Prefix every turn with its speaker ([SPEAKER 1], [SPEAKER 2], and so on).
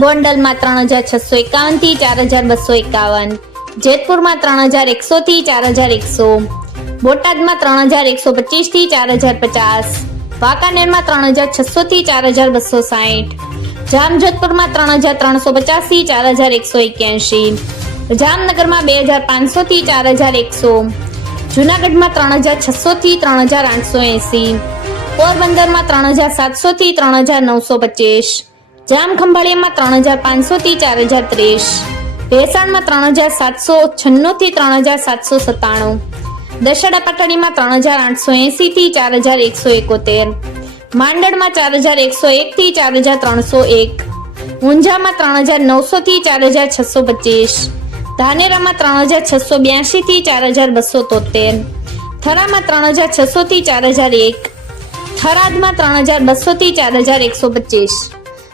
[SPEAKER 1] ગોંડલમાં ત્રણ હજાર છસો એકાવનથી ચાર હજાર બસો એકાવન. જેતપુરમાં ત્રણ હજાર એકસો થી ચાર હજાર એકસો. બોટાદમાં ત્રણ હજાર એકસો પચીસથી ચાર હજાર પચાસ. વાંકાનેરમાં ત્રણ હજાર છસો થી ચાર હજાર બસો સાહીઠ. જામજોધપુરમાં ત્રણ હજાર ત્રણસો પચાસથી ચાર હજાર એકસો એક્યાસી જામનગરમાં બે હજાર પાંચસો થી ચાર હજાર એકસો. જુનાગઢમાં ત્રણ હજાર છસો થી ત્રણ હજાર આઠસો એસી. પોરબંદરમાં ત્રણ હજાર સાતસો થી ત્રણ હજાર નવસો પચીસ. જામ ખંભાળિયામાં ત્રણ હજાર પાંચસો થી ચાર હજાર ત્રીસ ભેસાણમાં ત્રણ હજાર સાતસો છન્નું થી ત્રણ હજાર સાતસો સત્તાણું. દશેડા પાટડીમાં ત્રણ હજાર આઠસો એસી થી ચાર હજાર એકસો એકોતેર. માંડળમાં ચાર હજાર એકસો એક થી ચાર હજાર ત્રણસો એક. ઊંઝામાં ત્રણ હજાર નવસો થી ચાર હજાર છસો પચીસ. ધાનેરામાં ત્રણ હજાર છસો બ્યાસી થી ચાર હજાર બસો તોતેર. થરામાં ત્રણ હજાર છસો થી ચાર હજાર એક. થરાદમાં ત્રણ હજાર બસો થી ચાર હજાર એકસો પચીસ.